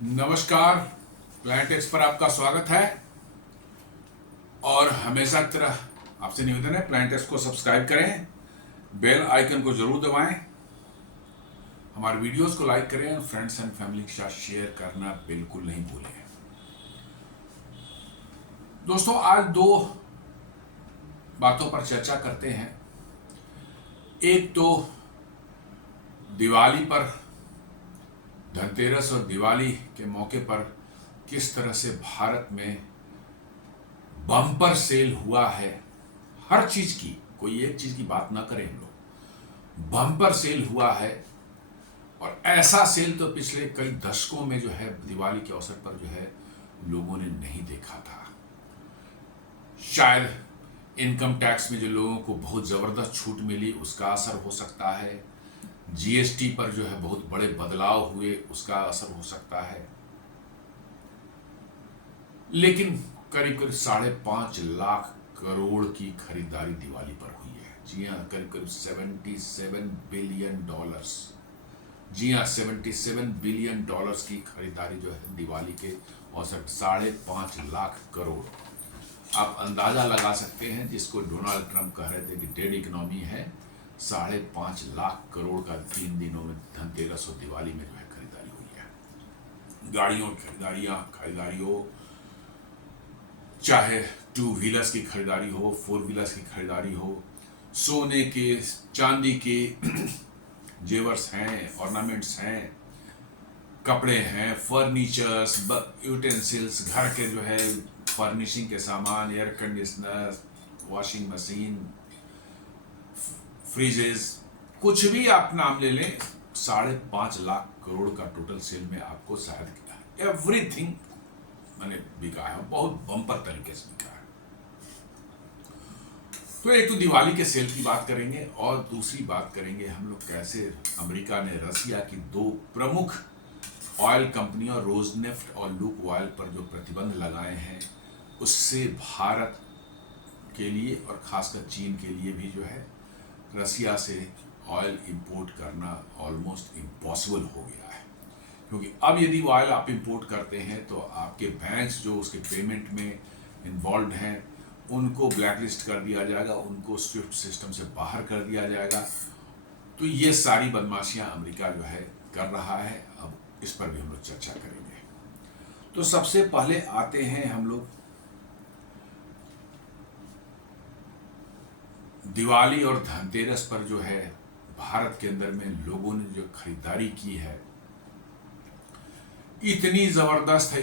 नमस्कार। Plan takes पर आपका स्वागत है और हमेशा की तरह आपसे निवेदन है, प्लान टेक्स को सब्सक्राइब करें, बेल आइकन को जरूर दबाएं, हमारे वीडियोस को लाइक करें और फ्रेंड्स एंड फैमिली के साथ शेयर करना बिल्कुल नहीं भूलें। दोस्तों, आज दो बातों पर चर्चा करते हैं। एक तो दिवाली पर, धनतेरस और दिवाली के मौके पर किस तरह से भारत में बम्पर सेल हुआ है। हर चीज की, कोई एक चीज की बात ना करें हम लोग, बम्पर सेल हुआ है। और ऐसा सेल तो पिछले कई दशकों में जो है दिवाली के अवसर पर जो है लोगों ने नहीं देखा था। शायद इनकम टैक्स में जो लोगों को बहुत जबरदस्त छूट मिली उसका असर हो सकता है, जीएसटी पर जो है बहुत बड़े बदलाव हुए उसका असर हो सकता है, लेकिन करीब करीब 5.5 लाख करोड़ की खरीदारी दिवाली पर हुई है। जी हाँ, करीब करीब $77 बिलियन। जी हाँ, $77 बिलियन की खरीदारी जो है दिवाली के औसत 5.5 लाख करोड़। आप अंदाजा लगा सकते हैं, जिसको डोनाल्ड ट्रंप कह रहे थे कि डेड इकोनॉमी है, 5.5 लाख करोड़ का 3 दिनों में धनतेरस और दिवाली में जो है खरीदारी हुई है। गाड़ियों की खरीदारी हो, चाहे 2 व्हीलर्स की खरीदारी हो, 4 व्हीलर्स की खरीदारी हो, सोने के चांदी के जेवर्स हैं, ऑर्नामेंट्स हैं, कपड़े हैं, फर्नीचर्स, यूटेंसिल्स, घर के जो है फर्निशिंग के सामान, air conditioner, washing machine, freezes, कुछ भी आप नाम ले लें, 5.5 लाख करोड़ का टोटल सेल में आपको शायद एवरीथिंग मैंने बिका है, बहुत बम्पर तरीके से बिका है। तो एक तो दिवाली के सेल की बात करेंगे और दूसरी बात करेंगे हम लोग कैसे अमेरिका ने रसिया की 2 प्रमुख ऑयल कंपनियों रोजनेफ्ट और लुक ऑयल पर जो प्रतिबंध लगाए हैं उससे भारत के लिए और खासकर चीन के लिए भी जो है रसिया से ऑयल इंपोर्ट करना ऑलमोस्ट इम्पॉसिबल हो गया है। क्योंकि अब यदि ऑयल आप इंपोर्ट करते हैं तो आपके बैंक्स जो उसके पेमेंट में इन्वॉल्व हैं उनको ब्लैकलिस्ट कर दिया जाएगा, उनको स्विफ्ट सिस्टम से बाहर कर दिया जाएगा। तो ये सारी बदमाशियां अमेरिका जो है कर रहा है। अब इस पर भी हम लोग चर्चा करेंगे। तो सबसे पहले आते हैं हम लोग दिवाली और धनतेरस पर जो है भारत के अंदर में लोगों ने जो खरीदारी की है इतनी जबरदस्त है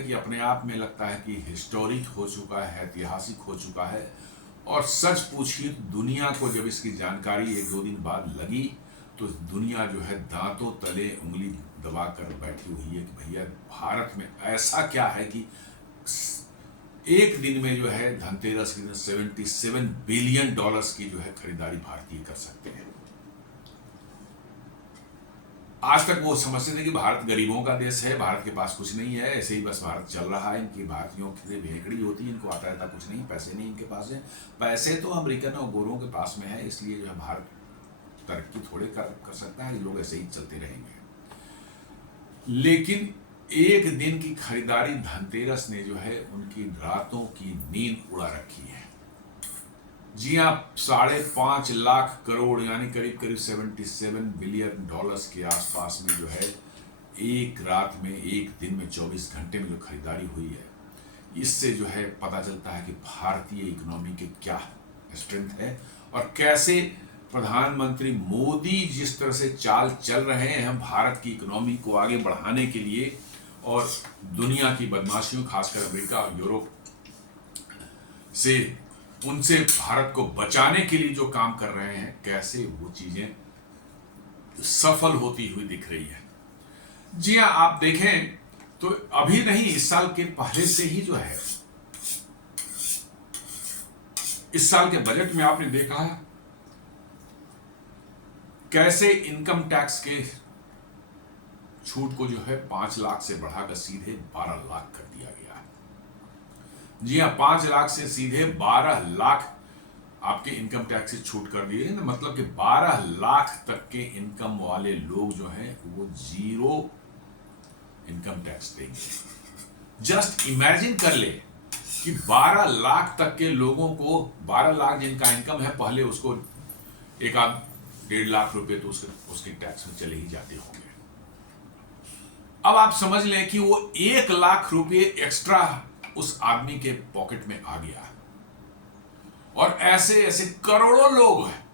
कि अपने आप में लगता है कि हिस्टोरिक हो चुका है, ऐतिहासिक हो चुका है। और सच पूछिए, दुनिया को जब इसकी जानकारी 1-2 दिन बाद लगी तो दुनिया जो है दांतों तले उंगली दबाकर बैठी हुई है कि भैया भारत में ऐसा क्या है कि एक दिन में जो है धनतेरस के दिन $77 बिलियन की जो है खरीदारी भारतीय कर सकते हैं। आज तक वो समझते थे कि भारत गरीबों का देश है, भारत के पास कुछ नहीं है, ऐसे ही बस भारत चल रहा है, इनकी भारतीयों की भेकड़ी होती है, इनको आता रहता कुछ नहीं, पैसे नहीं इनके पास है। पैसे तो अमेरिकन और गोरों के पास में है, इसलिए जो है भारत तरक्की थोड़े कर सकता है, लोग ऐसे ही चलते रहेंगे। लेकिन एक दिन की खरीदारी धनतेरस ने जो है उनकी रातों की नींद उड़ा रखी है। जी हाँ, 5.5 लाख करोड़ यानी करीब करीब $77 बिलियन के आसपास में जो है एक रात में, एक दिन में, 24 घंटे में जो खरीदारी हुई है, इससे जो है पता चलता है कि भारतीय इकोनॉमी के क्या स्ट्रेंथ है और कैसे प्रधानमंत्री मोदी जिस तरह से चाल चल रहे हैं हम भारत की इकोनॉमी को आगे बढ़ाने के लिए और दुनिया की बदमाशियों खासकर अमेरिका और यूरोप से उनसे भारत को बचाने के लिए जो काम कर रहे हैं, कैसे वो चीजें सफल होती हुई दिख रही है। जी हाँ, आप देखें तो अभी नहीं, इस साल के पहले से ही जो है इस साल के बजट में आपने देखा है कैसे इनकम टैक्स के छूट को जो है 5 लाख से बढ़ाकर सीधे 12 लाख कर दिया गया है। जी हाँ, 5 लाख से सीधे 12 लाख आपके इनकम टैक्स से छूट कर दिए ना, मतलब कि 12 लाख तक के इनकम वाले लोग जो हैं वो 0 इनकम टैक्स देंगे। जस्ट इमेजिन कर ले कि 12 लाख तक के लोगों को, 12 लाख जिनका इनकम है, पहले उसको एक आध 1.5 लाख रुपए तो उसके टैक्स में चले ही जाते होंगे। अब आप समझ लें कि वो 1 लाख रुपए एक्स्ट्रा उस आदमी के पॉकेट में आ गया। और ऐसे ऐसे करोड़ों लोग हैं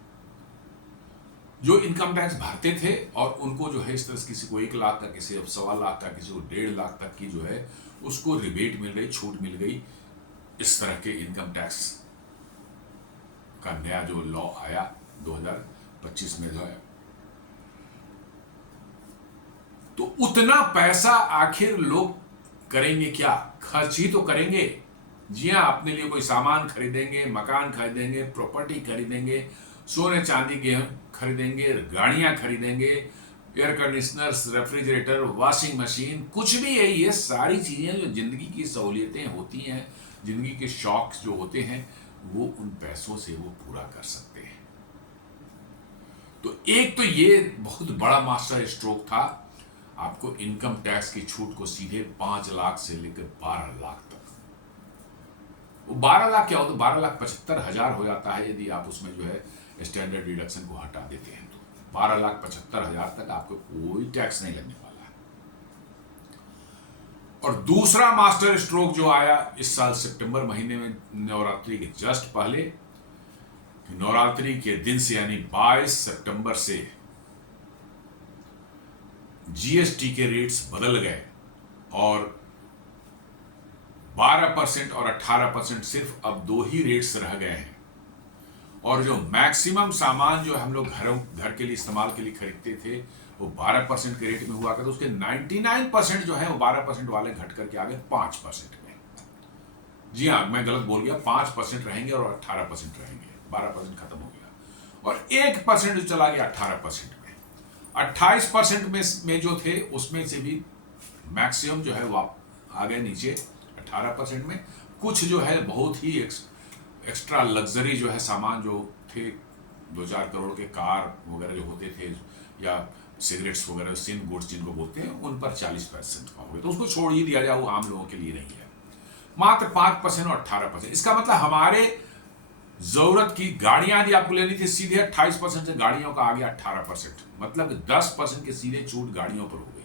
जो इनकम टैक्स भरते थे और उनको जो है इस तरह से किसी को 1 लाख का, किसी को 1.25 लाख का, किसी को 1.5 लाख तक की जो है उसको रिबेट मिल गई, छूट मिल गई। इस तरह के इनकम टैक्स का नया जो लॉ आया 2025 में जो है, तो उतना पैसा आखिर लोग करेंगे क्या? खर्च ही तो करेंगे। जी हाँ, अपने लिए कोई सामान खरीदेंगे, मकान खरीदेंगे, प्रॉपर्टी खरीदेंगे, सोने चांदी गेहूं खरीदेंगे, गाड़ियां खरीदेंगे, air conditioners, refrigerator, washing machine, कुछ भी है। ये सारी चीजें जो जिंदगी की सहूलियतें होती हैं, जिंदगी के शौक जो होते हैं, वो उन पैसों से वो पूरा कर सकते हैं। तो एक तो ये बहुत बड़ा मास्टर स्ट्रोक था, आपको इनकम टैक्स की छूट को सीधे 5 लाख से लेकर 12 लाख तक। वो 12 लाख क्या हो, तो 12,75,000 हो जाता है यदि आप उसमें जो है स्टैंडर्ड डिडक्शन को हटा देते हैं। तो 12,75,000 तक आपको कोई टैक्स नहीं लगने वाला है। और दूसरा मास्टर स्ट्रोक जो आया इस साल सितंबर महीने में, नवरात्रि के जस्ट पहले, नवरात्रि के दिन से यानी 22 सितंबर से जीएसटी के रेट्स बदल गए और 12% और 18% सिर्फ अब 2 ही रेट्स रह गए हैं। और जो मैक्सिमम सामान जो हम लोग घर के लिए इस्तेमाल के लिए खरीदते थे वो 12% के रेट में हुआ करता, उसके 99% जो है वो 12% वाले घट करके आ गए 5% में। जी हाँ, मैं गलत बोल गया, 5% रहेंगे और 18% रहेंगे, 12% खत्म हो गया और 1% जो चला गया 18% में। 28% में जो थे उसमें से भी मैक्सिमम जो है वो आ गए नीचे 18% में। कुछ जो है बहुत ही एक्स्ट्रा लग्जरी जो है सामान जो थे, 2-4 करोड़ के कार वगैरह जो होते थे या सिगरेट्स वगैरह, सिन गुड्स जिनको बोलते हैं, उन पर 40% का हो गया, तो उसको छोड़ ही दिया जाए, वो आम लोगों के लिए नहीं है। मात्र 5% और 18%। इसका मतलब हमारे जरूरत की गाड़ियां यदि आपको लेनी थी, सीधे 28% से गाड़ियों का आ गया 18%, मतलब 10% के सीधे छूट गाड़ियों पर हो गई।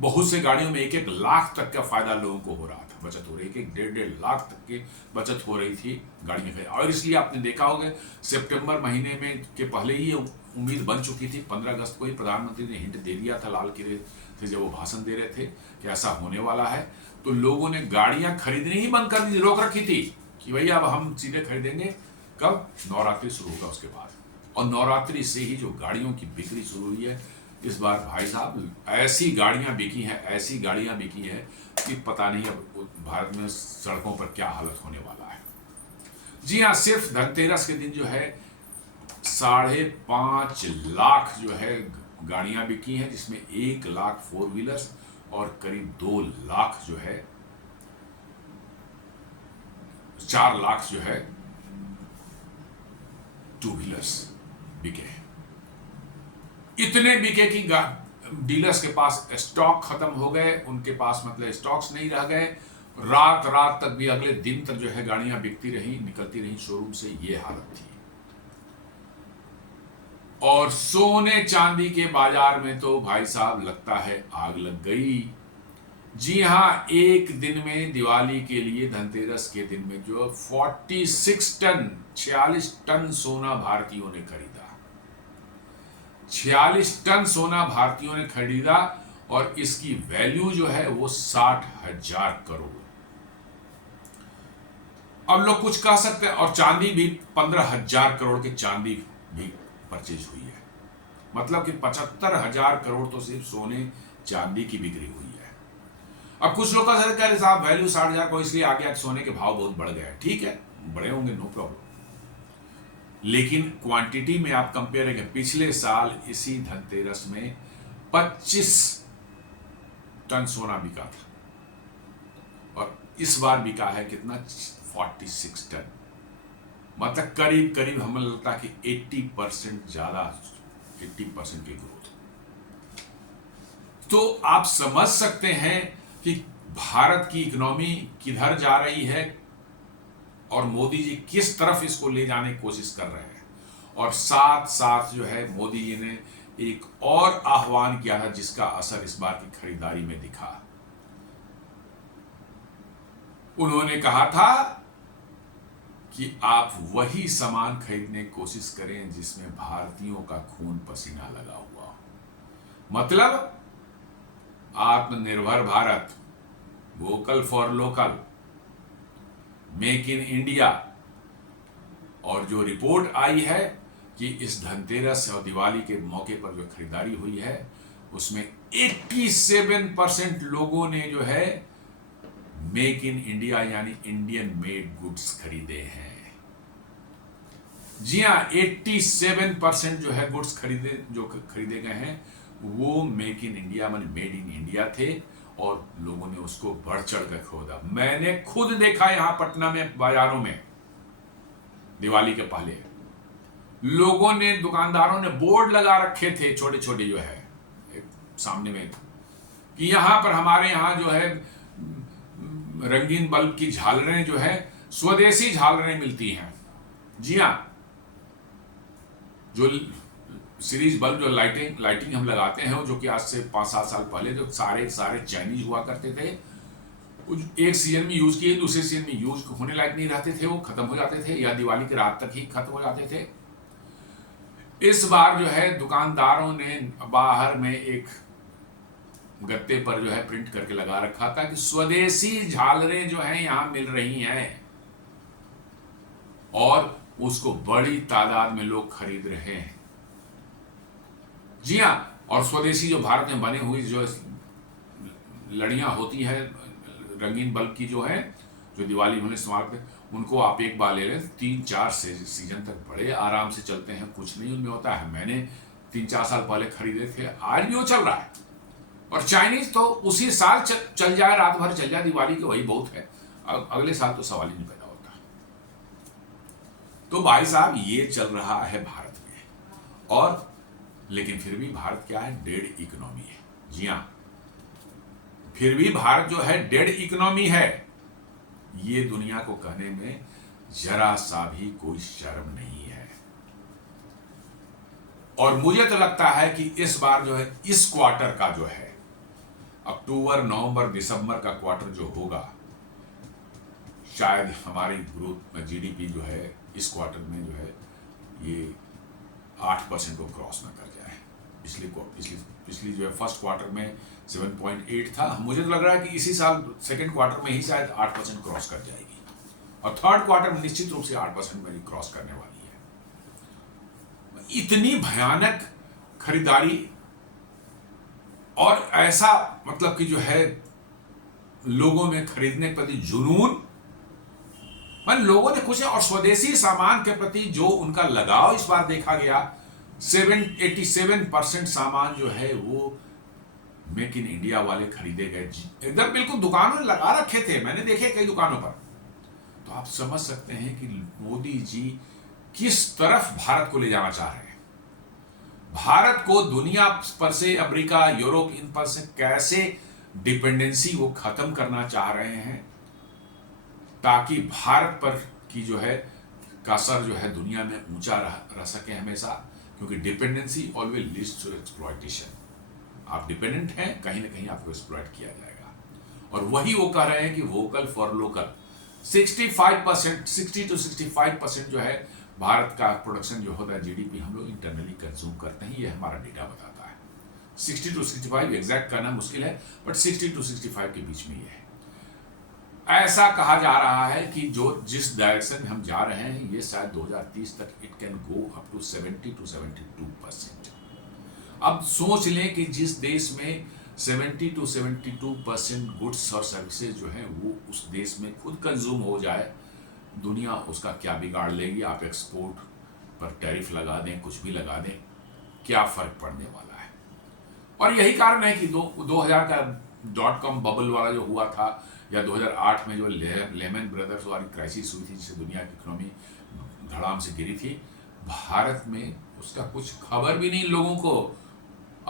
बहुत से गाड़ियों में 1-1 लाख तक का फायदा लोगों को हो रहा था, बचत हो रही, 1-1.5 लाख तक की बचत हो रही थी गाड़ियां खरीद। और इसलिए आपने देखा होगा सितंबर महीने में के पहले ही उम्मीद बन चुकी थी, 15 अगस्त को ही प्रधानमंत्री ने हिंट दे दिया था लाल किले से जब वो भाषण दे रहे थे कि ऐसा होने वाला है। तो लोगों ने गाड़ियां खरीदनी ही बंद कर दी, रोक रखी थी कि भैया अब हम सीधे खरीदेंगे कब? नवरात्रि शुरू होगा उसके बाद। और नवरात्रि से ही जो गाड़ियों की बिक्री शुरू हुई है, इस बार भाई साहब ऐसी गाड़ियां बिकी हैं, ऐसी गाड़ियां बिकी हैं कि पता नहीं अब भारत में सड़कों पर क्या हालत होने वाला है। जी हाँ, सिर्फ धनतेरस के दिन जो है 5.5 लाख जो है गाड़ियां बिकी हैं, जिसमें 1 लाख 4 व्हीलर्स और करीब 2 लाख जो है, 4 लाख जो है 2 व्हीलर्स बिके हैं। इतने बिके कि डीलर्स के पास स्टॉक खत्म हो गए, उनके पास मतलब स्टॉक्स नहीं रह गए। रात रात तक भी, अगले दिन तक जो है गाड़ियां बिकती रही, निकलती रही शोरूम से, ये हालत थी। और सोने चांदी के बाजार में तो भाई साहब लगता है आग लग गई। जी हाँ, एक दिन में दिवाली के लिए, धनतेरस के दिन में जो 46 टन सोना भारतीयों ने खरीदा। 46 टन सोना भारतीयों ने खरीदा और इसकी वैल्यू जो है वो 60,000 करोड़। अब लोग कुछ कह सकते हैं, और चांदी भी 15,000 करोड़ की चांदी भी परचेज हुई है, मतलब कि 75,000 करोड़ तो सिर्फ सोने चांदी की बिक्री हुई है। अब कुछ लोग कह सकते हैं साहब वैल्यू 60,000 को इसलिए आ गया कि सोने के भाव बहुत बढ़ गए। ठीक है, बढ़े होंगे, नो प्रॉब्लम, लेकिन क्वांटिटी में आप कंपेयर करें, पिछले साल इसी धनतेरस में 25 टन सोना बिका था और इस बार बिका है कितना? 46 टन, मतलब करीब करीब हमें लगता है कि 80% ज्यादा, 80% की ग्रोथ। तो आप समझ सकते हैं कि भारत की इकोनॉमी किधर जा रही है और मोदी जी किस तरफ इसको ले जाने की कोशिश कर रहे हैं। और साथ साथ जो है मोदी जी ने एक और आह्वान किया है जिसका असर इस बार की खरीदारी में दिखा। उन्होंने कहा था कि आप वही सामान खरीदने की कोशिश करें जिसमें भारतीयों का खून पसीना लगा हुआ हो। मतलब आत्मनिर्भर Bharat, vocal for local, make in India. और जो रिपोर्ट आई है कि इस धनतेरस और दिवाली के मौके पर जो खरीदारी हुई है उसमें 87% लोगों ने जो है मेक इन इंडिया यानी इंडियन मेड गुड्स खरीदे हैं। जी हाँ, 87% जो है गुड्स खरीदे गए हैं वो मेक इन इंडिया माने मेड इन इंडिया थे और लोगों ने उसको बढ़ चढ़ कर खरीदा। मैंने खुद देखा यहां पटना में बाजारों में दिवाली के पहले लोगों ने, दुकानदारों ने बोर्ड लगा रखे थे छोटे छोटे जो है सामने में कि यहां पर हमारे यहां जो है रंगीन बल्ब की झालरें जो है स्वदेशी झालरें मिलती हैं। जी हाँ, जो सीरीज बल्ब जो लाइटिंग हम लगाते हैं जो कि आज से 5-7 साल पहले जो सारे चाइनीज हुआ करते थे, एक सीजन में यूज किए दूसरे सीजन में यूज होने लायक नहीं रहते थे, वो खत्म हो जाते थे या दिवाली की रात तक ही खत्म हो जाते थे। इस बार जो है दुकानदारों ने बाहर में एक गत्ते पर जो है प्रिंट करके लगा रखा था कि स्वदेशी झालरें जो हैं यहां मिल रही हैं और उसको बड़ी तादाद में लोग खरीद रहे हैं। जी हाँ, और स्वदेशी जो भारत में बने हुई जो लड़ियां होती हैं रंगीन बल्ब की जो है जो दिवाली में इस्तेमाल करते, उनको आप एक बार ले लें 3-4 सीजन तक बड़े आराम से चलते हैं, कुछ नहीं उनमें होता है। मैंने 3-4 साल पहले खरीदे थे, आज भी वो चल रहा है। और चाइनीज तो उसी साल चल जाए, रात भर चल जाए दिवाली के, वही बहुत है, अगले साल तो सवाल ही नहीं पैदा होता। तो भाई साहब ये चल रहा है भारत में, और लेकिन फिर भी भारत क्या है, डेड इकोनॉमी है। जी हाँ, फिर भी भारत जो है डेड इकोनॉमी है, ये दुनिया को कहने में जरा सा भी कोई शर्म नहीं है। और मुझे तो लगता है कि इस बार जो है इस क्वार्टर का जो है अक्टूबर, नवंबर, दिसंबर का क्वार्टर जो होगा, शायद हमारी ग्रोथ में जीडीपी जो है इस क्वार्टर में जो है ये 8% को क्रॉस ना कर जाए। पिछली जो है फर्स्ट क्वार्टर में 7.8 था, मुझे तो लग रहा है कि इसी साल सेकंड क्वार्टर में ही शायद 8% क्रॉस कर जाएगी, और थर्ड क्वार्टर में निश्चित रूप से 8% में क्रॉस करने वाली है। इतनी भयानक खरीदारी और ऐसा मतलब कि जो है लोगों में खरीदने के प्रति जुनून, मतलब लोगों ने खुश है, और स्वदेशी सामान के प्रति जो उनका लगाव इस बार देखा गया, 87% सामान जो है वो मेक इन इंडिया वाले खरीदे गए। एकदम बिल्कुल दुकानों में लगा रखे थे, मैंने देखे कई दुकानों पर। तो आप समझ सकते हैं कि मोदी जी किस तरफ भारत को ले जाना चाह रहे हैं। भारत को दुनिया पर से, अमेरिका, यूरोप, इन पर से कैसे डिपेंडेंसी वो खत्म करना चाह रहे हैं, ताकि भारत पर की जो है का असर जो है दुनिया में ऊंचा रह सके हमेशा, क्योंकि dependency always leads to exploitation. आप डिपेंडेंट हैं, कहीं ना कहीं आपको एक्सप्लॉयट किया जाएगा। और वही वो कह रहे हैं कि वोकल फॉर लोकल। 65%, 60 to 65% जो है भारत का प्रोडक्शन जो होता है, जीडीपी हम लोग इंटरनली कंज्यूम करते हैं, ये हमारा डेटा बताता है। 60 to 65 एग्जैक्ट करना मुश्किल है, बट 60 to 65 के बीच में ये है। ऐसा कहा जा रहा है कि जिस डायरेक्शन में हम जा रहे हैं, ये शायद 2030 तक it can go up to 70 to 72%। अब सोच लें कि जिस देश में 70 to 72% गुड्स और सर्विसेज जो है वो उस देश में खुद कंज्यूम हो जाए, दुनिया उसका क्या बिगाड़ लेगी। आप एक्सपोर्ट पर टैरिफ लगा दें, कुछ भी लगा दें, क्या फर्क पड़ने वाला है। और यही कारण है कि 2000 का .com बबल वाला जो हुआ था, या 2008 में जो लेमन ब्रदर्स वाली क्राइसिस हुई थी जिससे दुनिया की इकोनॉमी धड़ाम से गिरी थी, भारत में उसका कुछ खबर भी नहीं लोगों को।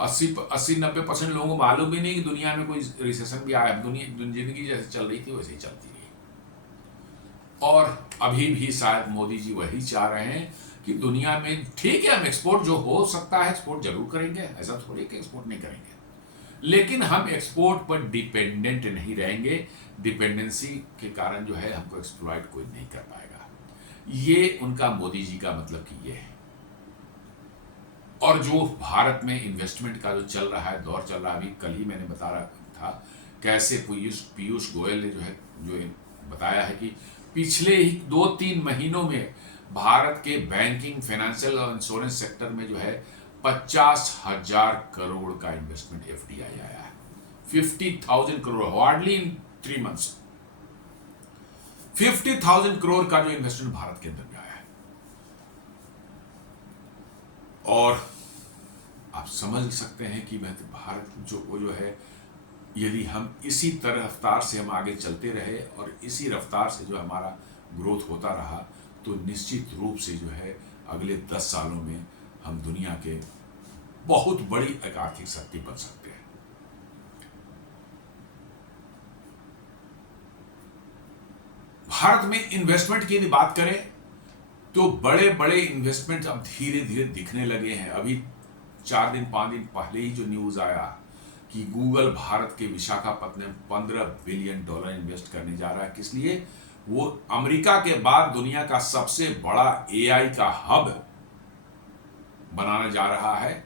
80-90% लोगों को मालूम भी नहीं कि दुनिया में कोई रिसेशन भी आया। जिंदगी जैसे चल रही थी वैसे ही चलती रही। और अभी भी शायद मोदी जी वही चाह रहे हैं कि दुनिया में ठीक है, हम एक्सपोर्ट जो हो सकता है एक्सपोर्ट जरूर करेंगे, ऐसा थोड़ी कि एक्सपोर्ट नहीं करेंगे, लेकिन हम एक्सपोर्ट पर डिपेंडेंट नहीं रहेंगे। डिपेंडेंसी के कारण जो है हमको एक्सप्लॉइट कोई नहीं कर पाएगा। ये उनका मोदी जी का मतलब कि ये है। और जो भारत में इन्वेस्टमेंट का जो चल रहा है, दौर चल रहा है, अभी कल ही मैंने बता रहा था कैसे पीयूष गोयल ने जो बताया है कि पिछले ही 2-3 महीनों में भारत के बैंकिंग, फाइनेंशियल और इंश्योरेंस सेक्टर में जो है 50,000 करोड़ का इन्वेस्टमेंट एफडीआई आया है। 50,000 करोड़ हार्डली इन 3 मंथ्स। 50,000 करोड़ का जो इन्वेस्टमेंट भारत के अंदर में आया है। और आप समझ सकते हैं कि भारत जो है, यदि हम इसी तरह रफ्तार से हम आगे चलते रहे और इसी रफ्तार से जो हमारा ग्रोथ होता रहा, तो निश्चित रूप से जो है अगले 10 सालों में हम दुनिया के बहुत बड़ी एक आर्थिक शक्ति बन सकते हैं। भारत में इन्वेस्टमेंट की यदि बात करें तो बड़े बड़े इन्वेस्टमेंट अब धीरे धीरे दिखने लगे हैं। अभी 4 दिन 5 दिन पहले ही जो न्यूज आया कि गूगल भारत के विशाखापट्टनम में $15 बिलियन इन्वेस्ट करने जा रहा है। किस लिए? वो अमेरिका के बाद दुनिया का सबसे बड़ा एआई का हब बनाने जा रहा है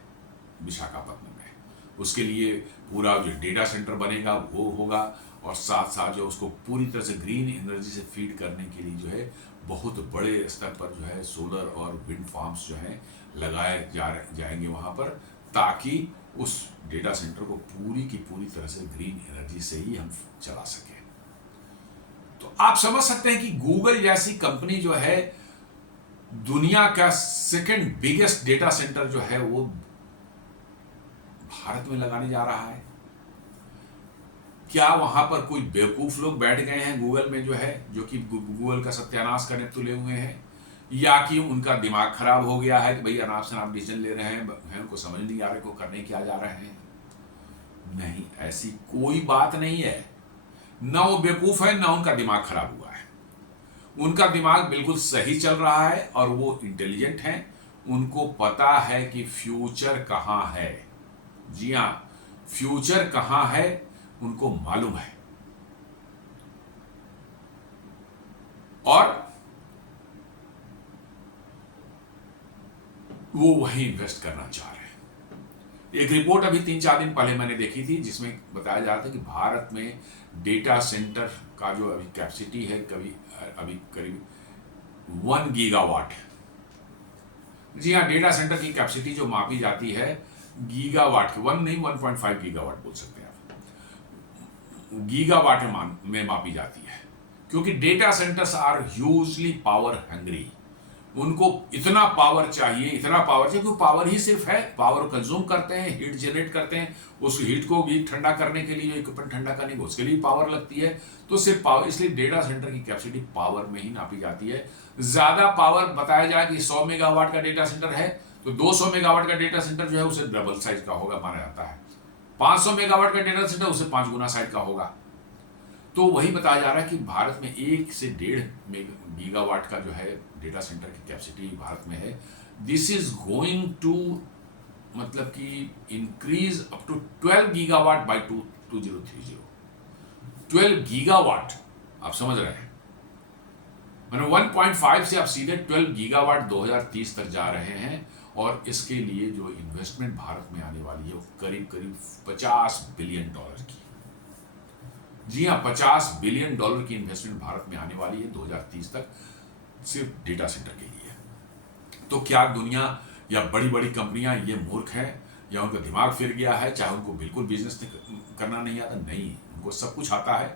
विशाखापट्टनम में। उसके लिए पूरा जो डेटा सेंटर बनेगा वो होगा, और साथ साथ जो उसको पूरी तरह से ग्रीन एनर्जी से फीड करने के लिए जो है बहुत बड़े स्तर पर जो है सोलर और विंड फार्म्स जो है लगाए जाएंगे वहाँ पर, ताकि उस डेटा सेंटर को पूरी की पूरी तरह से ग्रीन एनर्जी से ही हम चला सकें। तो आप समझ सकते हैं कि गूगल जैसी कंपनी जो है दुनिया का सेकंड बिगेस्ट डेटा सेंटर जो है वो भारत में लगाने जा रहा है। क्या वहां पर कोई बेवकूफ लोग बैठ गए हैं गूगल में जो है, जो कि गूगल का सत्यानाश करने तुले हुए हैं, या कि उनका दिमाग खराब हो गया है कि भाई अनाप शनाप डिसीजन ले रहे हैं, उनको समझ नहीं आ रहा को करने क्या जा रहे हैं? नहीं, ऐसी कोई बात नहीं है। ना वो बेवकूफ है ना उनका दिमाग खराब हुआ है। उनका दिमाग बिल्कुल सही चल रहा है और वो इंटेलिजेंट हैं। उनको पता है कि फ्यूचर कहां है। जी हां, फ्यूचर कहां है उनको मालूम है, और वो वहीं इन्वेस्ट करना चाह रहे हैं। एक रिपोर्ट अभी 3-4 दिन पहले मैंने देखी थी जिसमें बताया जा रहा था कि भारत में डेटा सेंटर का जो अभी कैपेसिटी है अभी करीब 1 गीगावाट। जी हाँ, डेटा सेंटर की कैपेसिटी जो मापी जाती है गीगावाट, 1 नहीं 1.5 गीगावाट बोल सकते हैं आप, गीगावाट में मापी जाती है। क्योंकि data centres are hugely power hungry. उनको इतना पावर चाहिए क्योंकि पावर ही सिर्फ है, पावर कंज्यूम करते हैं, हीट जनरेट करते हैं, उस हीट को भी ठंडा करने के लिए, इक्विपमेंट ठंडा करने के उसके लिए पावर लगती है। तो सिर्फ पावर, इसलिए डेटा सेंटर की कैपेसिटी पावर में ही नापी जाती है। ज्यादा पावर बताया जाए कि 100 मेगावाट का डेटा सेंटर है तो 200 मेगावाट का डेटा सेंटर जो है उसे डबल साइज का होगा माना जाता है। 500 मेगावाट का डेटा सेंटर उसे 5 गुना साइज का होगा। तो वही बताया जा रहा है कि भारत में 1 से 1.5 गीगावाट का जो है डेटा सेंटर की कैपेसिटी भारत में है। दिस इज गोइंग टू मतलब कि increase up to 12 gigawatt by 2030। 12 gigawatt, आप समझ रहे हैं, मैंने 1.5 से आप सीधे 12 गीगावाट 2030 तक जा रहे हैं। और इसके लिए जो इन्वेस्टमेंट भारत में आने वाली है वो करीब करीब $50 बिलियन की। जी हाँ, $50 बिलियन की इन्वेस्टमेंट भारत में आने वाली है 2030 तक, सिर्फ डेटा सेंटर के लिए। तो क्या दुनिया या बड़ी बड़ी कंपनियां ये मूर्ख हैं या उनका दिमाग फिर गया है? चाहे उनको बिल्कुल बिजनेस करना नहीं आता, नहीं, उनको सब कुछ आता है।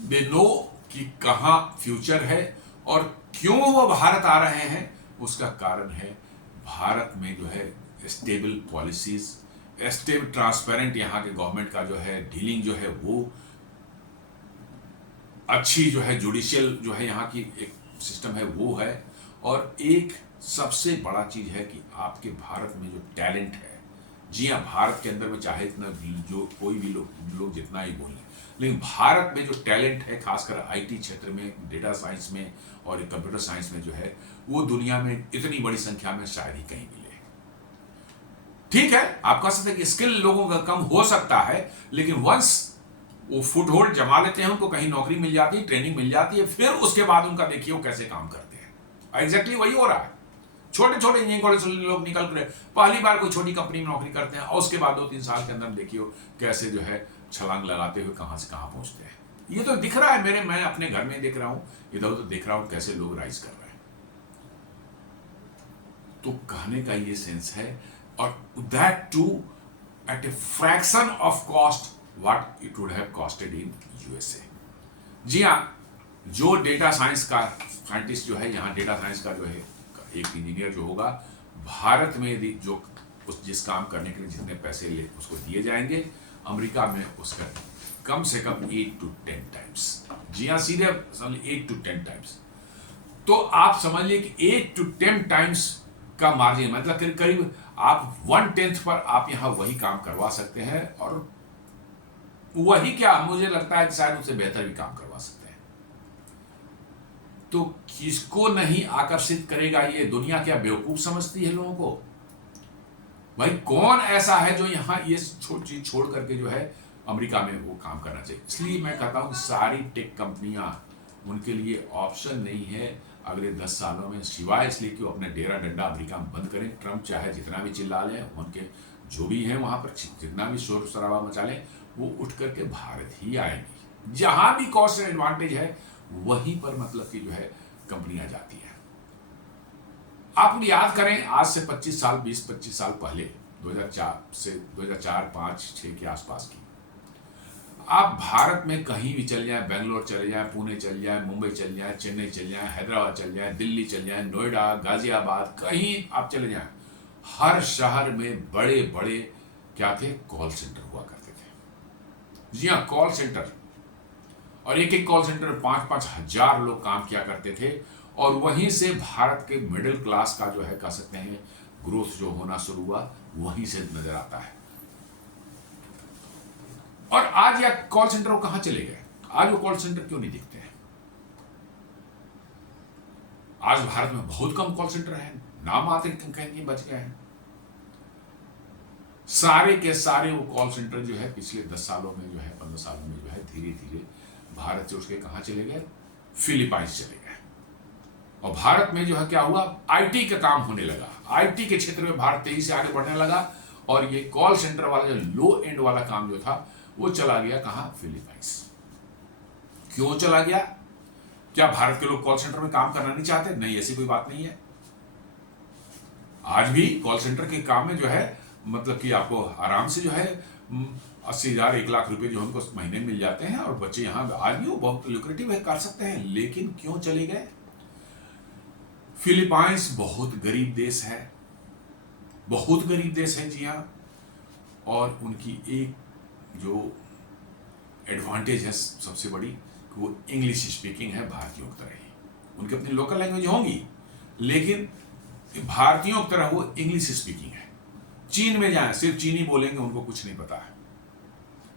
दे नो कि कहां फ्यूचर है और क्यों वो भारत आ रहे हैं। उसका कारण है भारत में जो है स्टेबल पॉलिसीज, स्टेबल ट्रांसपेरेंट यहाँ के गवर्नमेंट का जो है डीलिंग जो है वो अच्छी, जो है जुडिशियल जो है यहाँ की एक सिस्टम है वो है। और एक सबसे बड़ा चीज है कि आपके भारत में जो टैलेंट है, जी हाँ, भारत के अंदर में चाहे इतना जो कोई भी लोग जितना ही बोलें, लेकिन भारत में जो टैलेंट है खासकर आईटी क्षेत्र में, डेटा साइंस में और कंप्यूटर साइंस में जो है, वो दुनिया में इतनी बड़ी संख्या में शायद ही कहीं मिले। ठीक है, आप कह सकते हैं कि स्किल लोगों का कम हो सकता है, लेकिन वंस वो फुटहोल्ड जमा लेते हैं, उनको कहीं नौकरी मिल जाती है, ट्रेनिंग मिल जाती है, फिर उसके बाद उनका देखिए वो कैसे काम करते हैं। एग्जैक्टली वही हो रहा है। छोटे छोटे इंजीनियरिंग कॉलेज से लोग निकल कर पहली बार कोई छोटी कंपनी में नौकरी करते हैं और उसके बाद 2-3 साल के अंदर देखिए कैसे जो है छलांग लगाते हुए कहां से कहां पहुंचते हैं। ये तो दिख रहा है मैं अपने घर में देख रहा हूं, इधर उधर देख रहा हूं कैसे लोग राइज कर रहे हैं। तो कहने का ये सेंस है, और that too at a fraction of cost what it would have costed in USA. जी हाँ, जो डेटा साइंस का साइंटिस्ट जो है, यहाँ डेटा साइंस का जो है एक इंजीनियर जो होगा, भारत में यदि जो जिस काम करने के लिए जितने पैसे ले उसको दिए जाएंगे, अमेरिका में उसका कम से कम 8 to 10 टाइम्स। जी हाँ, सीधे 8 to 10 टाइम्स। तो आप समझ लीजिए कि 8 to 10 टाइम्स का मार्जिन, मतलब करीब आप 1/10 पर आप यहाँ वही काम करवा सकते हैं, और वही क्या मुझे लगता है कि शायद उससे बेहतर भी काम करवा सकते हैं। तो किसको नहीं आकर्षित करेगा ये? दुनिया क्या बेवकूफ समझती है लोगों को? भाई कौन ऐसा है जो यहाँ ये चीज छोड़ करके जो है अमेरिका में वो काम करना चाहिए? इसलिए मैं कहता हूँ सारी टेक कंपनियां, उनके लिए ऑप्शन नहीं है अगले 10 सालों में, सिवाय इसलिए कि वो अपने डेरा डंडा अमेरिका में बंद करें। ट्रंप चाहे जितना भी चिल्ला लें, उनके जो भी हैं वहां पर जितना भी शोर शराबा मचा लें, वो उठ करके भारत ही आएंगी। जहां भी कॉस्ट एडवांटेज है वहीं पर मतलब कि जो है कंपनियां जाती हैं। आप याद करें आज से 25 साल 20-25 साल पहले, 2004 से 2004, 5, 6 के आसपास की, आप भारत में कहीं भी चल जाएं, बेंगलोर चले जाएं, पुणे चल जाएं, मुंबई चल जाएं, चेन्नई चल जाएं, हैदराबाद चल जाएं, दिल्ली चल जाएं, नोएडा, गाजियाबाद, कहीं आप चले जाएं, हर शहर में बड़े बड़े क्या थे, कॉल सेंटर हुआ करते थे। जी हाँ, कॉल सेंटर, और एक एक कॉल सेंटर में 5-5 हजार लोग काम किया करते थे, और वहीं से भारत के मिडिल क्लास का जो है कह सकते हैं ग्रोथ जो होना शुरू हुआ, वहीं से नजर आता है। और आज या कॉल सेंटर वो कहां चले गए? आज वो कॉल सेंटर क्यों नहीं दिखते हैं? आज भारत में बहुत कम कॉल सेंटर है, नाम आते कहीं बच गए हैं। सारे के सारे वो कॉल सेंटर जो है पिछले 10 सालों में जो है, 15 सालों में जो है, धीरे धीरे भारत से उसके कहां चले गए? फिलीपाइंस चले गए। और भारत में जो है क्या हुआ, आईटी का काम होने लगा, आईटी के क्षेत्र में भारत तेजी से आगे बढ़ने लगा, और ये कॉल सेंटर वाला जो लो एंड वाला काम जो था वो चला गया कहां? फिलीपाइंस। क्यों चला गया? क्या भारत के लोग कॉल सेंटर में काम करना नहीं चाहते? नहीं, ऐसी कोई बात नहीं है। आज भी कॉल सेंटर के काम में जो है मतलब कि आपको आराम से जो है 80,000 1 लाख रुपए जो उनको महीने मिल जाते हैं, और बच्चे यहाँ आज भी वो बहुत लुक्रेटिव है, कर सकते हैं। लेकिन क्यों चले गए? फिलीपाइंस बहुत गरीब देश है, बहुत गरीब देश है, जी हाँ। और उनकी एक जो एडवांटेज है सबसे बड़ी, कि वो इंग्लिश स्पीकिंग है भारतीयों की तरह ही। उनकी अपनी लोकल लैंग्वेज होंगी, लेकिन भारतीयों की तरह वो इंग्लिश स्पीकिंग है। चीन में जाएं सिर्फ चीनी बोलेंगे, उनको कुछ नहीं पता है।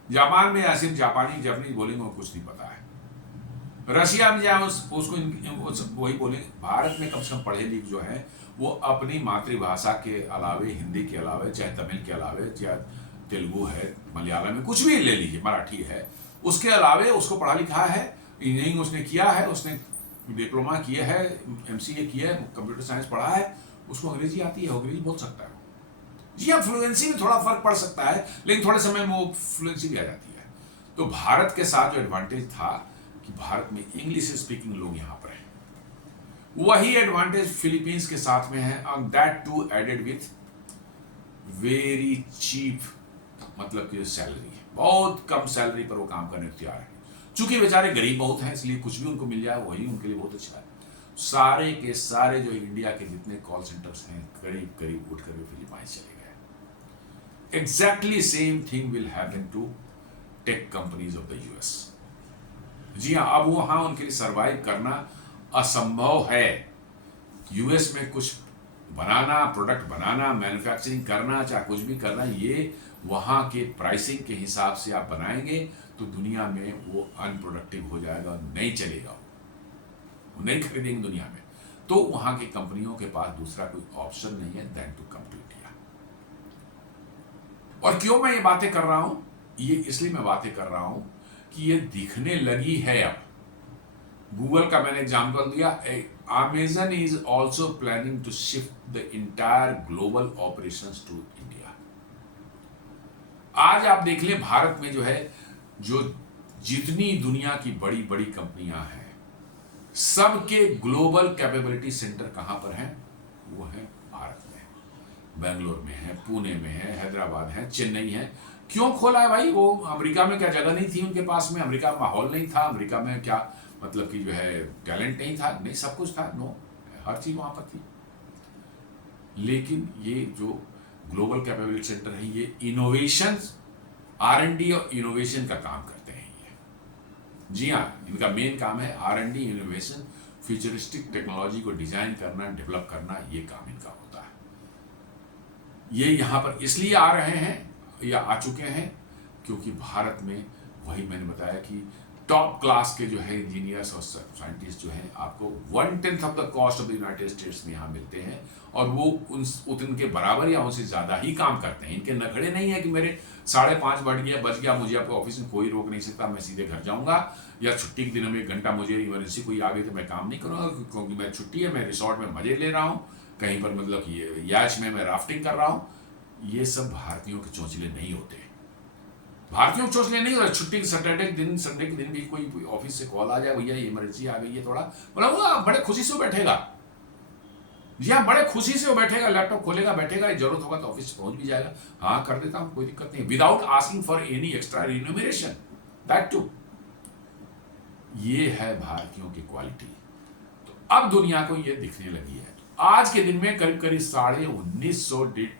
जापान में जाएं सिर्फ जापानी जापानीज बोलेंगे, उनको कुछ नहीं पता है। रशिया में जाए उसको वही बोलेंगे। भारत में कम से कम पढ़े लिखे जो है वो अपनी मातृभाषा के अलावे, हिंदी के अलावे, चाहे तमिल के अलावे, चाहे तेलुगु है, मलयालम में कुछ भी ले लीजिए, मराठी है, उसके अलावे उसको पढ़ा लिखा है, इंजीनियरिंग उसने किया है, उसने डिप्लोमा किया है, MCA किया है, कंप्यूटर साइंस पढ़ा है, उसको अंग्रेजी आती है, अंग्रेजी बोल सकता है। जी हाँ, फ्लुएंसी में थोड़ा फर्क पड़ सकता है, लेकिन थोड़े समय में वो फ्लुएंसी भी आ जाती है। तो भारत के साथ जो एडवांटेज था कि भारत में इंग्लिश स्पीकिंग लोग यहाँ पर हैं, वही एडवांटेज फिलीपींस के साथ में है, और that too added with very cheap, मतलब कि सैलरी है, बहुत कम सैलरी पर वो काम करने को तैयार है। चूंकि बेचारे गरीब बहुत हैं, इसलिए कुछ भी उनको मिल जाए वही उनके लिए बहुत अच्छा है। सारे के सारे जो इंडिया के जितने कॉल सेंटर्स हैं करीब करीब उठ कर फिलीपाइंस चले गए। Exactly same thing will happen to tech companies of the US. जी हाँ, अब वहां उनके लिए सर्वाइव करना असंभव है। यूएस में कुछ बनाना, प्रोडक्ट बनाना, मैन्युफैक्चरिंग करना, चाहे कुछ भी करना, ये वहाँ के प्राइसिंग के हिसाब से आप बनाएंगे तो दुनिया में वो अनप्रोडक्टिव हो जाएगा, नहीं चलेगा, वो नहीं खरीदेंगे दुनिया में। तो वहाँ की कंपनियों के पास दूसरा कोई ऑप्शन नहीं है then to come to India. और क्यों मैं ये बातें कर रहा हूँ? ये इसलिए मैं बातें कर रहा हूँ कि ये दिखने लगी है अब। गूगल का मैंने एग्जाम्पल दिया, Amazon is also planning to shift the entire global operations to India. आज आप देख ले भारत में जो है, जो जितनी दुनिया की बड़ी बड़ी कंपनियां हैं, सबके ग्लोबल कैपेबिलिटी सेंटर कहां पर हैं? वो है भारत में, बेंगलोर में है, पुणे में है, हैदराबाद है, चेन्नई है। क्यों खोला है भाई? वो अमेरिका में क्या जगह नहीं थी उनके पास में? अमेरिका में माहौल नहीं था? अमेरिका में क्या मतलब कि जो है टैलेंट नहीं था? नहीं, सब कुछ था। नो, हर चीज वहां पर थी। लेकिन ये जो ग्लोबल कैपेबिलिटी सेंटर है, ये इनोवेशन, R&D और इनोवेशन का काम करते हैं ये। जी हाँ, इनका मेन काम है R&D, इनोवेशन, फ्यूचरिस्टिक टेक्नोलॉजी को डिजाइन करना, डेवलप करना, ये काम इनका होता है। ये यहाँ पर इसलिए आ रहे हैं या आ चुके हैं क्योंकि भारत में, वही मैंने बताया कि टॉप क्लास के जो है इंजीनियर्स और साइंटिस्ट जो हैं, आपको 1/10 of the cost of the United states में यहाँ मिलते हैं, और वो उनके बराबर या उनसे ज़्यादा ही काम करते हैं। इनके नखड़े नहीं है कि मेरे 5:30 बज गया, मुझे आपके ऑफिस में कोई रोक नहीं सकता, मैं सीधे घर जाऊँगा, या छुट्टी के दिनों में 1 घंटा मुझे इमरजेंसी कोई आ गई तो मैं काम नहीं करूँगा क्योंकि मैं छुट्टी है, मैं रिसोर्ट में मजे ले रहा हूँ, कहीं पर मतलब ये याच में मैं राफ्टिंग कर रहा हूँ। ये सब भारतीयों के चौंचले नहीं होते। भारतीयों को चौंचले नहीं होते। छुट्टी सैटरडे के दिन, संडे के दिन भी कोई ऑफिस से कॉल आ जाए, भैया ये इमरजेंसी आ गई है थोड़ा, मतलब वो बड़े खुशी से बैठेगा। जी हाँ, बड़े खुशी से वो बैठेगा, लैपटॉप खोलेगा, बैठेगा, जरूरत होगा तो ऑफिस पहुंच भी जाएगा। हाँ, कर देता हूँ, कोई दिक्कत नहीं, without asking for any extra renumeration, that too. ये है भारतीयों की क्वालिटी। तो अब दुनिया को ये दिखने लगी है। तो आज के दिन में करीब करीब 1950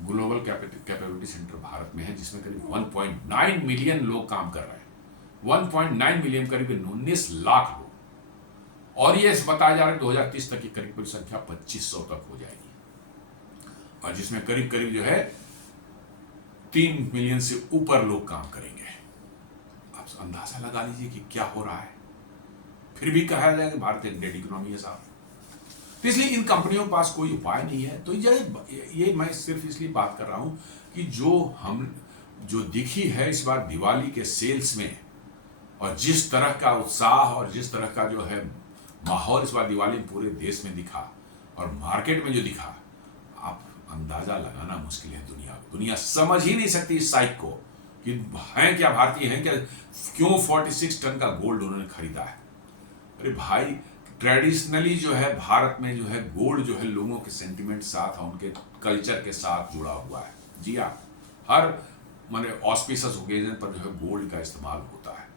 ग्लोबल कैपेबिलिटी सेंटर भारत में है, जिसमें करीब 1.9 मिलियन लोग काम कर रहे हैं। 1.9 मिलियन, करीब 19 लाख लोग। और ये बताया जा रहा है 2030 तक की करीब संख्या 2500 तक हो जाएगी, और जिसमें करीब करीब जो है 3 मिलियन से ऊपर लोग काम करेंगे। आप अंदाजा लगा लीजिए कि क्या हो रहा है। फिर भी कहा जाए कि भारत एक डेड इकोनॉमी है साहब। तो इसलिए इन कंपनियों के पास कोई उपाय नहीं है। तो ये मैं सिर्फ इसलिए बात कर रहा हूं कि जो दिखी है इस बार दिवाली के सेल्स में, और जिस तरह का उत्साह और जिस तरह का जो है माहौल इस बार दिवाली में पूरे देश में दिखा और मार्केट में जो दिखा, आप अंदाजा लगाना मुश्किल है। दुनिया समझ ही नहीं सकती इस साइक को कि हैं क्या भारतीय, हैं क्या, क्यों 46 टन का गोल्ड उन्होंने खरीदा है। अरे भाई, ट्रेडिशनली जो है भारत में जो है गोल्ड जो है लोगों के सेंटिमेंट साथ और उनके कल्चर के साथ जुड़ा हुआ है। जी हाँ, हर माने ऑस्पिशियस ओकेजन पर जो है गोल्ड का इस्तेमाल होता है।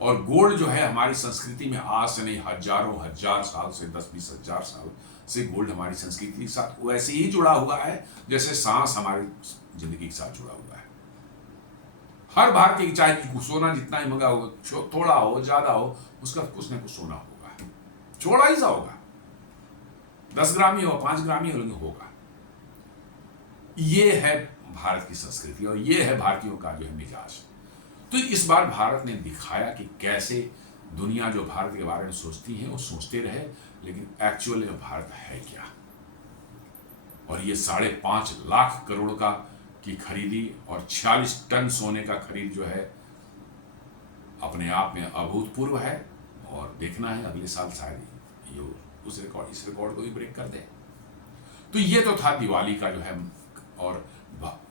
और गोल्ड जो है हमारी संस्कृति में आज से नहीं, हजारों हजार साल से, 10-20 हजार साल से गोल्ड हमारी संस्कृति के साथ वैसे ही जुड़ा हुआ है जैसे सांस हमारी जिंदगी के साथ जुड़ा हुआ है। हर भारतीय, चाहे सोना जितना ही मंगा हो, थोड़ा हो ज्यादा हो, उसका कुछ ना कुछ सोना होगा, थोड़ा ही सा होगा, 10 ग्राम ही हो, 5 ग्राम ही होगा। ये है भारत की संस्कृति और ये है भारतीयों का जो है मिजाज। तो इस बार भारत ने दिखाया कि कैसे दुनिया जो भारत के बारे में सोचती है वो सोचते रहे, लेकिन एक्चुअल में भारत है क्या। और ये 5.5 लाख करोड़ का की खरीदी और 46 टन सोने का खरीद जो है अपने आप में अभूतपूर्व है। और देखना है अगले साल शायद ये इस रिकॉर्ड को भी ब्रेक कर दे। तो ये तो था दिवाली का जो है, और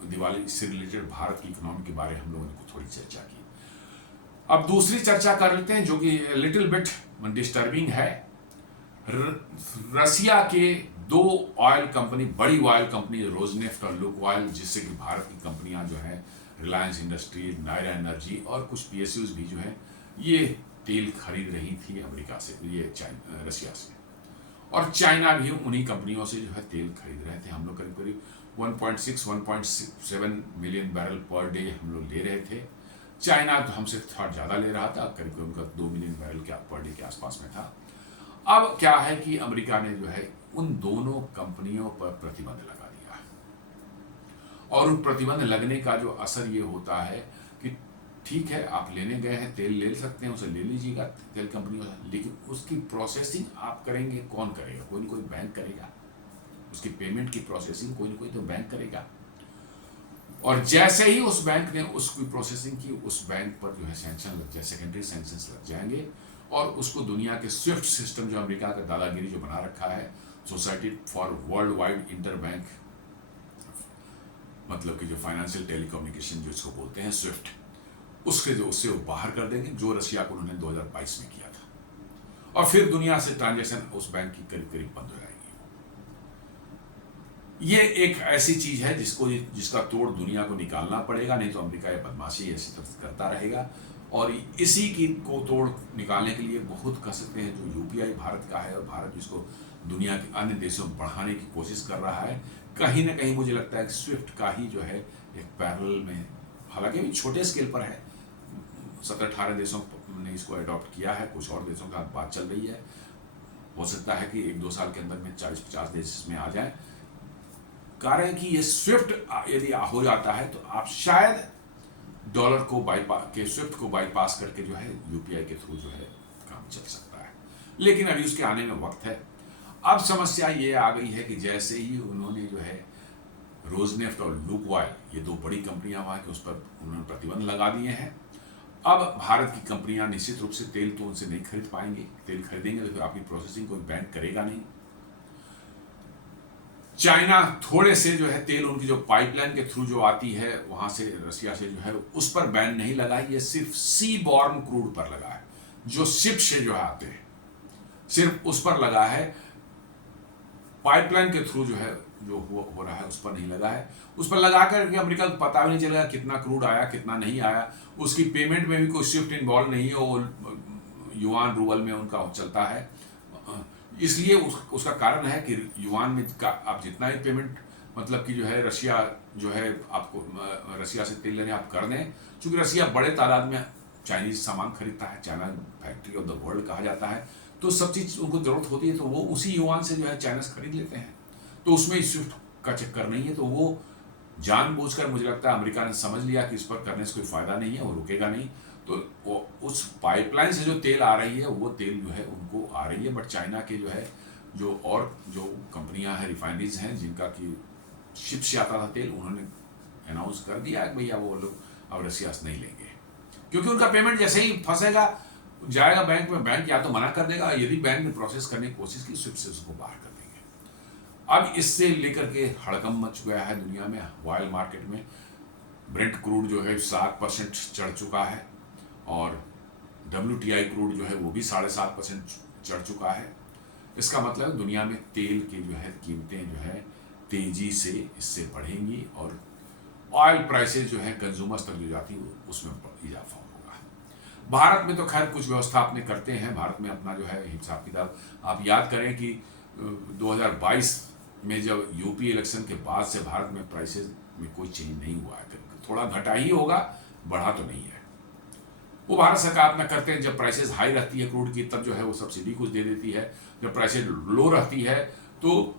दिवाली से रिलेटेड भारत की इकोनॉमी के बारे में हम लोगों ने थोड़ी चर्चा की। अब दूसरी चर्चा कर लेते हैं जो कि लिटिल बिट डिस्टर्बिंग है। रसिया के 2 ऑयल कंपनी, बड़ी ऑयल कंपनी रोजनेफ्ट और लुकऑयल, जिससे कि भारत की कंपनियां जो है रिलायंस इंडस्ट्रीज, नायरा एनर्जी और कुछ PSUs भी जो है ये तेल खरीद रही थी अमेरिका से, ये रसिया से। और चाइना भी उन्हीं कंपनियों से जो है तेल खरीद रहे थे। हम लोग करीब करीब 1.7 मिलियन बैरल पर डे हम लोग ले रहे थे। चाइना तो हमसे थोड़ा ज़्यादा ले रहा था, करीब उनका 2 मिलियन बैरल के पर डे के आसपास में था। अब क्या है कि अमेरिका ने जो है उन दोनों कंपनियों पर प्रतिबंध लगा दिया। और उन प्रतिबंध लगने का जो असर ये होता है कि ठीक है, आप लेने गए हैं, तेल ले सकते हैं, उसे ले लीजिएगा तेल कंपनियों से, लेकिन उसकी प्रोसेसिंग आप करेंगे, कौन करेगा? कोई ना कोई बैंक करेगा। उसकी पेमेंट की प्रोसेसिंग कोई ना कोई तो बैंक करेगा। और जैसे ही उस बैंक ने उसकी प्रोसेसिंग की, उस बैंक पर जो है सैंक्शन लग जाए, सेकेंडरी सैंक्शंस लग जाएंगे। और उसको दुनिया के स्विफ्ट सिस्टम, जो अमेरिका का दादागिरी जो बना रखा है, society for world wide inter bank, मतलब कि जो फाइनेंशियल टेलीकम्युनिकेशन जो इसको बोलते हैं स्विफ्ट, उससे वो बाहर कर देंगे, जो रशिया को उन्होंने 2022 में किया था। और फिर दुनिया से ट्रांजैक्शन उस बैंक की करीब करीब बंद हो जाएगी। ये एक ऐसी चीज है जिसका तोड़ दुनिया को निकालना पड़ेगा, नहीं तो अमेरिका ये बदमाशी ऐसी तरह करता रहेगा। और इसी की को तोड़ निकालने के लिए बहुत कसरतें हैं जो यूपीआई भारत का है, और भारत जिसको दुनिया के अन्य देशों में बढ़ाने की कोशिश कर रहा है। कहीं ना कहीं मुझे लगता है कि स्विफ्ट का ही जो है एक पैरेलल में, हालांकि अभी छोटे स्केल पर है, 17-18 देशों ने इसको अडॉप्ट किया है, कुछ और देशों के साथ बात चल रही है। हो सकता है कि 1-2 साल के अंदर में 40-50 देश इसमें आ जाए। कारण कि ये स्विफ्ट यदि हो जाता है तो आप शायद डॉलर को स्विफ्ट को बाईपास करके जो है यूपीआई के थ्रू जो है काम चल सकता है, लेकिन अभी उसके आने में वक्त है। अब समस्या ये आ गई है कि जैसे ही उन्होंने जो है रोजनेफ्ट और लुकवाइल, ये 2 बड़ी कंपनियां वहां की, उस पर उन्होंने प्रतिबंध लगा दिए हैं। अब भारत की कंपनियां निश्चित रूप से तेल तो उनसे नहीं खरीद पाएंगी। तेल खरीदेंगे तो फिर आपकी प्रोसेसिंग कोई बैंक करेगा नहीं। चाइना थोड़े से जो है तेल, उनकी जो पाइपलाइन के थ्रू जो आती है वहां से, रसिया से जो है, उस पर बैन नहीं लगा है। ये सिर्फ सी बॉर्न क्रूड पर लगा है, जो शिप से जो है आते हैं, सिर्फ उस पर लगा है। पाइपलाइन के थ्रू जो है जो हो रहा है उस पर नहीं लगा है। उस पर लगा कर अमेरिका को पता भी नहीं चलेगा कितना क्रूड आया, कितना नहीं आया। उसकी पेमेंट में भी कोई स्विफ्ट इन्वॉल्व नहीं है, वो युआन रूबल में उनका चलता है। इसलिए उसका कारण है कि युआन में आप जितना ही पेमेंट, मतलब कि जो है रशिया जो है आपको रशिया से तेल लेने आप कर दें, क्योंकि रशिया बड़े तादाद में चाइनीज सामान खरीदता है, China factory of the world कहा जाता है, तो सब चीज़ उनको जरूरत होती है, तो वो उसी युआन से जो है चाइनीज खरीद लेते हैं। तो उसमें स्विफ्ट का चक्कर नहीं है। तो वो जानबूझकर, मुझे लगता है अमेरिका ने समझ लिया कि इस पर करने से कोई फायदा नहीं है, वो रुकेगा नहीं। तो उस पाइपलाइन से जो तेल आ रही है वो तेल जो है उनको आ रही है, बट चाइना के जो है जो कंपनियां हैं, रिफाइनरीज हैं, जिनका कि शिप से आता था तेल, उन्होंने अनाउंस कर दिया कि भैया वो लोग अब रसिया से नहीं लेंगे, क्योंकि उनका पेमेंट जैसे ही फंसेगा, जाएगा बैंक में, बैंक या तो मना कर देगा, यदि बैंक ने प्रोसेस करने की कोशिश की, शिप से उसको बाहर कर देंगे। अब इससे लेकर के हड़कंप मच गया है दुनिया में। ऑयल मार्केट में ब्रेंट क्रूड जो है 7% चढ़ चुका है, और WTI क्रूड जो है वो भी 7.5% चढ़ चुका है। इसका मतलब दुनिया में तेल की जो है कीमतें जो है तेजी से इससे बढ़ेंगी, और ऑयल प्राइसेस जो है कंज्यूमर्स तक जो जाती है उसमें इजाफा होगा। भारत में तो खैर कुछ व्यवस्था अपने करते हैं, भारत में अपना जो है हिसाब किताब। आप याद करें कि 2022 में जब यूपी इलेक्शन के बाद से भारत में प्राइसेस में कोई चेंज नहीं हुआ है, थोड़ा घटा ही होगा, बढ़ा तो नहीं है। वो भारत सरकार अपना करते हैं, जब प्राइसेस हाई रहती है क्रूड की तब जो है वो सब्सिडी कुछ दे देती है, जब प्राइसेस लो रहती है तो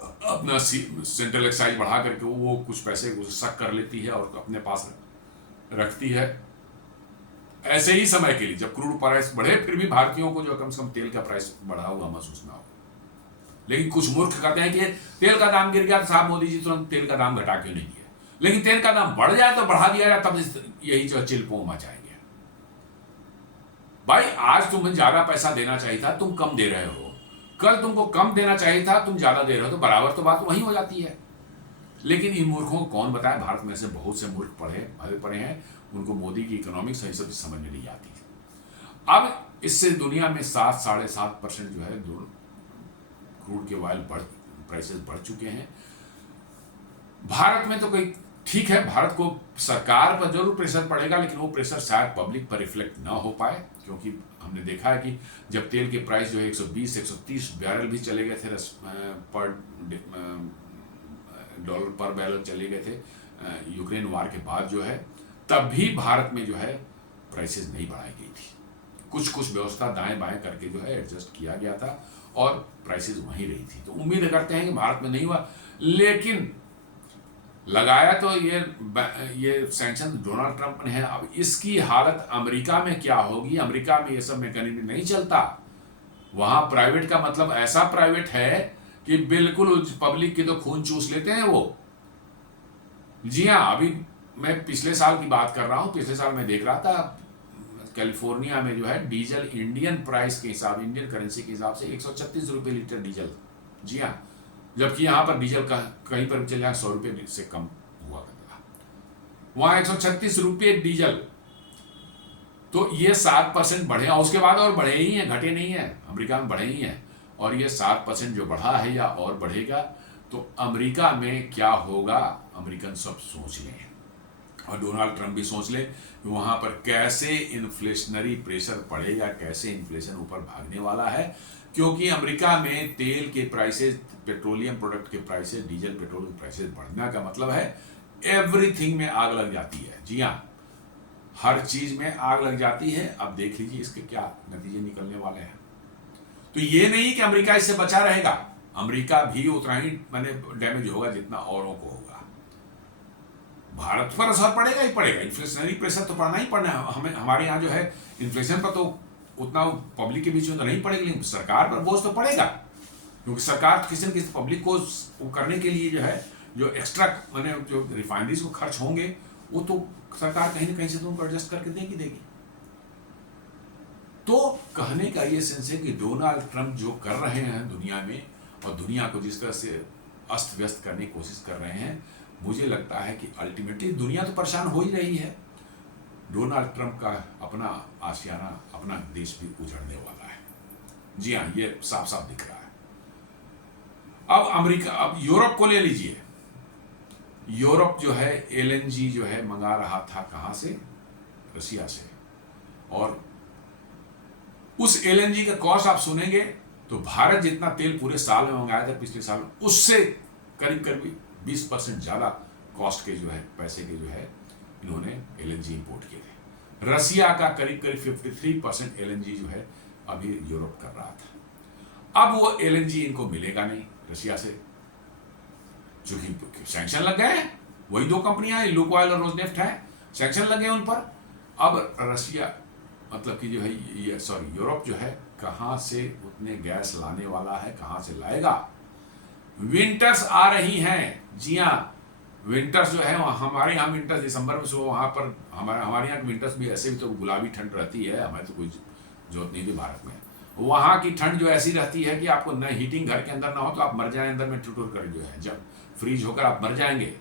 अपना सेंट्रल एक्साइज बढ़ा करके वो कुछ पैसे सक कर लेती है और अपने पास रखती है। ऐसे ही समय के लिए जब क्रूड प्राइस बढ़े, फिर भी भारतीयों को जो कम से कम तेल का प्राइस बढ़ा हुआ महसूस ना हो। लेकिन कुछ मूर्ख कहते हैं कि तेल का दाम गिर गया तो साहब मोदी जी तुरंत तेल का दाम घटा क्यों नहीं दिया, लेकिन तेल का दाम बढ़ जाए तो बढ़ा दिया जाए, तब यही जो चिल्पो मचाएंगे। भाई आज तुम्हें ज्यादा पैसा देना चाहिए था, तुम कम दे रहे हो, कल तुमको कम देना चाहिए था, तुम ज्यादा दे रहे हो, तो बराबर तो बात वही हो जाती है। लेकिन इन मूर्खों को कौन बताए, भारत में से बहुत से मूर्ख पढ़े हैं, उनको मोदी की इकोनॉमिक्स सही सब समझ में नहीं आती। अब इससे दुनिया में 7-7.5% जो है क्रूड के ऑयल प्राइसेस बढ़ चुके हैं। भारत में तो कोई ठीक है, भारत को सरकार पर जरूर प्रेशर पड़ेगा, लेकिन वो प्रेशर शायद पब्लिक पर रिफ्लेक्ट ना हो पाए, क्योंकि हमने देखा है कि जब तेल के प्राइस जो है 120-130 बैरल भी चले गए थे, पर डॉलर पर बैरल चले गए थे यूक्रेन वार के बाद जो है, तब भी भारत में जो है प्राइसेस नहीं बढ़ाई गई थी। कुछ व्यवस्था दाएं बाएं करके जो है एडजस्ट किया गया था, और प्राइसेस वहीं रही थी। तो उम्मीद करते हैं कि भारत में नहीं हुआ, लेकिन लगाया तो ये सैंक्शन डोनाल्ड ट्रंप ने है। अब इसकी हालत अमेरिका में क्या होगी? अमेरिका में ये सब मैकेनिज्म नहीं चलता। वहां प्राइवेट का मतलब ऐसा प्राइवेट है कि बिल्कुल पब्लिक की तो खून चूस लेते हैं वो। जी हाँ, अभी मैं पिछले साल की बात कर रहा हूँ। पिछले साल मैं देख रहा था कैलिफोर्निया में जो है डीजल इंडियन प्राइस के हिसाब, इंडियन करेंसी के हिसाब से 136 रुपये लीटर डीजल। जी हाँ, जबकि यहाँ पर डीजल का कहीं पर भी चल जाए 100 रुपये से कम हुआ करता था, वहाँ 136 रुपये डीजल। तो ये 7% बढ़े, और उसके बाद और बढ़े ही हैं, घटे नहीं है, अमेरिका में बढ़े ही हैं। और ये 7% जो बढ़ा है या और बढ़ेगा, तो अमेरिका में क्या होगा अमेरिकन सब सोच लें, और डोनाल्ड ट्रंप भी सोच ले कि वहाँ पर कैसे इन्फ्लेशनरी प्रेशर पड़ेगा, कैसे इन्फ्लेशन ऊपर भागने वाला है। क्योंकि अमेरिका में तेल के प्राइसेस, पेट्रोलियम प्रोडक्ट के प्राइसेस, डीजल पेट्रोल के प्राइसेस बढ़ने का मतलब है एवरीथिंग में आग लग जाती है। जी हाँ, हर चीज में आग लग जाती है। अब देख लीजिए इसके क्या नतीजे निकलने वाले हैं। तो ये नहीं कि अमेरिका इससे बचा रहेगा, अमेरिका भी उतना ही डैमेज होगा जितना औरों को होगा। भारत पर असर पड़ेगा ही पड़ेगा, इन्फ्लेशनरी प्रेशर तो पड़ना ही पड़ना है। हमें हमारे यहाँ जो है इन्फ्लेशन पर तो उतना पब्लिक के बीच में तो नहीं पड़ेगा, लेकिन सरकार पर बोझ तो पड़ेगा। क्योंकि सरकार किसी न किसी पब्लिक को करने के लिए जो है, जो एक्स्ट्रा जो रिफाइनरीज को खर्च होंगे, वो तो सरकार कहीं ना कहीं से तो उनको एडजस्ट करके देगी। तो कहने का ये सेंस है कि डोनाल्ड ट्रंप जो कर रहे हैं दुनिया में, और दुनिया को जिस तरह से अस्त व्यस्त करने की कोशिश कर रहे हैं, मुझे लगता है कि अल्टीमेटली दुनिया तो परेशान हो ही रही है। डोनाल्ड ट्रंप का अपना आशियाना, अपना देश भी उजड़ने वाला है। जी हाँ, ये साफ साफ दिख रहा है। अब अमेरिका, अब यूरोप को ले लीजिए। यूरोप जो है एलएनजी जो है मंगा रहा था, कहां से? रसिया से। और उस एलएनजी का कॉस्ट आप सुनेंगे तो भारत जितना तेल पूरे साल में मंगाया था पिछले साल, उससे करीब करीब 20% ज्यादा कॉस्ट के जो है, पैसे के जो है, इन्होंने एलएनजी इंपोर्ट किए थे। रसिया का करीब करीब 53% एलएनजी जो है अभी यूरोप कर रहा था। अब वो एलएनजी इनको मिलेगा नहीं रसिया से, क्योंकि सैंक्शन लग गए हैं। वही दो कंपनियां हैं, लुकोइल और रोजनेफ्ट है, सैंक्शन लग गए उन पर। अब रसिया मतलब कि जो है ये यूरोप जो है कहां से उतने गैस लाने वाला है, कहां से लाएगा? विंटर्स आ रही हैं। जी हाँ, विंटर्स जो है हमारे यहाँ विंटर्स दिसंबर में शुरू, वहाँ पर हमारे यहाँ विंटर्स भी ऐसे भी तो गुलाबी ठंड रहती है, हमें तो कोई जरूरत नहीं थी भारत में। वहाँ की ठंड जो ऐसी रहती है कि आपको न हीटिंग घर के अंदर ना हो तो आप मर जाए अंदर में, टुटुर कर जो है, जब फ्रीज होकर आप मर जाएंगे।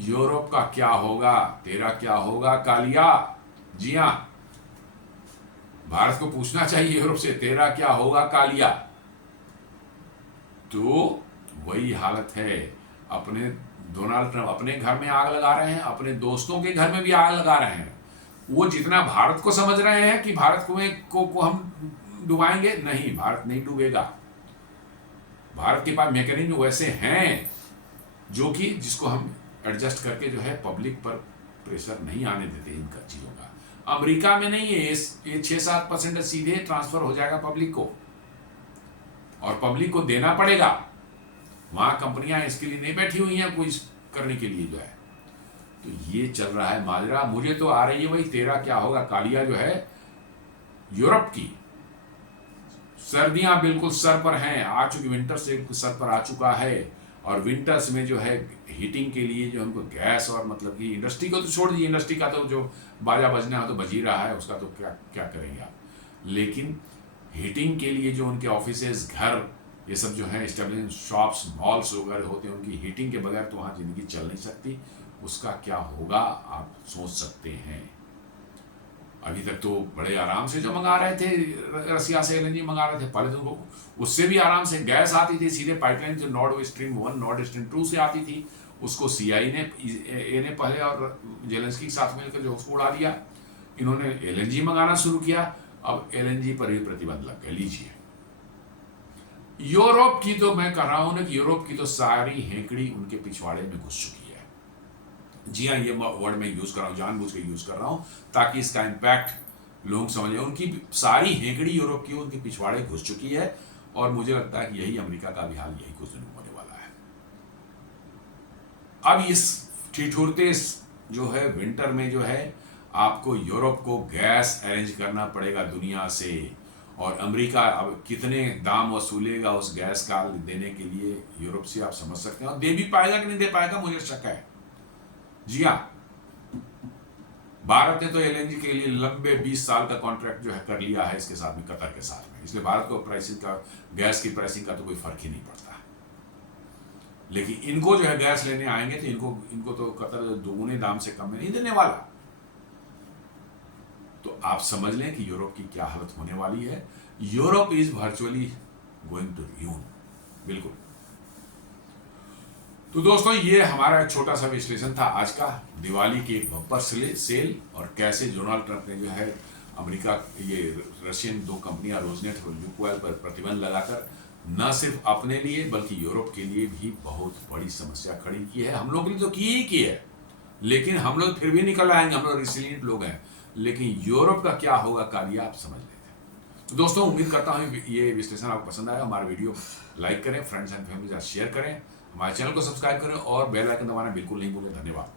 यूरोप का क्या होगा, तेरा क्या होगा कालिया? जी हाँ, भारत को पूछना चाहिए यूरोप से, तेरा क्या होगा कालिया? तो वही हालत है। अपने डोनाल्ड ट्रंप अपने घर में आग लगा रहे हैं, अपने दोस्तों के घर में भी आग लगा रहे हैं। वो जितना भारत को समझ रहे हैं कि भारत को हम डुबाएंगे, नहीं, भारत नहीं डूबेगा। भारत के पास मैकेनिज्म वैसे हैं जो कि जिसको हम एडजस्ट करके जो है पब्लिक पर प्रेशर नहीं आने देते इन चीजों का। अमेरिका में नहीं है, ये 6-7% सीधे ट्रांसफर हो जाएगा पब्लिक को, और पब्लिक को देना पड़ेगा। वहां कंपनियां इसके लिए नहीं बैठी हुई हैं कुछ करने के लिए जो है। तो ये चल रहा है माजरा। मुझे तो आ रही है वही तेरा क्या होगा कालिया जो है यूरोप की। सर्दियां बिल्कुल सर पर हैं, आ चुकी, विंटर से सर पर आ चुका है। और विंटर्स में जो है हीटिंग के लिए जो हमको गैस, और मतलब कि इंडस्ट्री को तो छोड़ दीजिए, इंडस्ट्री का तो जो बाजा बजना है तो बज ही रहा है, उसका तो क्या क्या करेंगे आप। लेकिन हीटिंग के लिए जो उनके ऑफिसेज, घर, ये सब जो है एस्टेब्लिशमेंट, शॉप्स, मॉल्स वगैरह होते हैं, उनकी हीटिंग के बगैर तो वहाँ ज़िंदगी चल नहीं सकती। उसका क्या होगा आप सोच सकते हैं। अभी तक तो बड़े आराम से जो मंगा रहे थे, रसिया से एलएनजी मंगा रहे थे, पहले तो उससे भी आराम से गैस आती थी सीधे पाइपलाइन, जो नॉर्थ स्ट्रीम 1 नॉर्थ स्ट्रीम 2 से आती थी। उसको सीआई ने पहले और जेलेंस्की के साथ मिलकर जो उसको उड़ा दिया। इन्होंने एलएनजी मंगाना शुरू किया, अब एलएनजी पर भी प्रतिबंध लग गया। लीजिए, यूरोप की तो मैं कह रहा हूं ना कि यूरोप की तो सारी हेकड़ी उनके पिछवाड़े में घुस चुकी है। जी हाँ, ये वर्ड मैं यूज कर रहा हूँ, जानबूझ के यूज कर रहा हूँ ताकि इसका इम्पैक्ट लोग समझें। उनकी सारी हेकड़ी यूरोप की उनके पिछवाड़े घुस चुकी है, और मुझे लगता है कि यही अमेरिका का भी हाल यही कुछ दिन होने वाला है। अब इस ठिठुरते जो है विंटर में जो है आपको यूरोप को गैस अरेंज करना पड़ेगा दुनिया से, और अमेरिका अब कितने दाम वसूलेगा उस गैस का देने के लिए यूरोप से, आप समझ सकते हैं। और दे भी पाएगा कि नहीं दे पाएगा मुझे शक है। जी हाँ, भारत ने तो एलएनजी के लिए लंबे 20 साल का कॉन्ट्रैक्ट जो है कर लिया है इसके साथ में, कतर के साथ में, इसलिए भारत को प्राइसिंग का, गैस की प्राइसिंग का तो कोई फर्क ही नहीं पड़ता। लेकिन इनको जो है गैस लेने आएंगे तो इनको तो कतर दोगुने दाम से कम में नहीं देने वाला। तो आप समझ लें कि यूरोप की क्या हालत होने वाली है। Europe is virtually going to ruin, बिल्कुल। तो दोस्तों ये हमारा एक छोटा सा विश्लेषण था आज का, दिवाली की एक बम्पर सेल, और कैसे डोनाल्ड ट्रंप ने जो है अमेरिका, ये रशियन 2 कंपनियां रोजनेट और लुकोइल पर प्रतिबंध लगाकर न सिर्फ अपने लिए बल्कि यूरोप के लिए भी बहुत बड़ी समस्या खड़ी की है। हम लोग के लिए तो की है, लेकिन हम लोग फिर भी निकल आएंगे, हम लोग रिसिलिएंट लोग हैं, लेकिन यूरोप का क्या होगा कार्य आप समझ लेते। तो दोस्तों उम्मीद करता हूँ ये विश्लेषण आपको पसंद आया। हमारा वीडियो लाइक करें, फ्रेंड्स एंड फैमिली के साथ शेयर करें, हमारे चैनल को सब्सक्राइब करें और बेल आइकन दबाना बिल्कुल नहीं भूलें। धन्यवाद।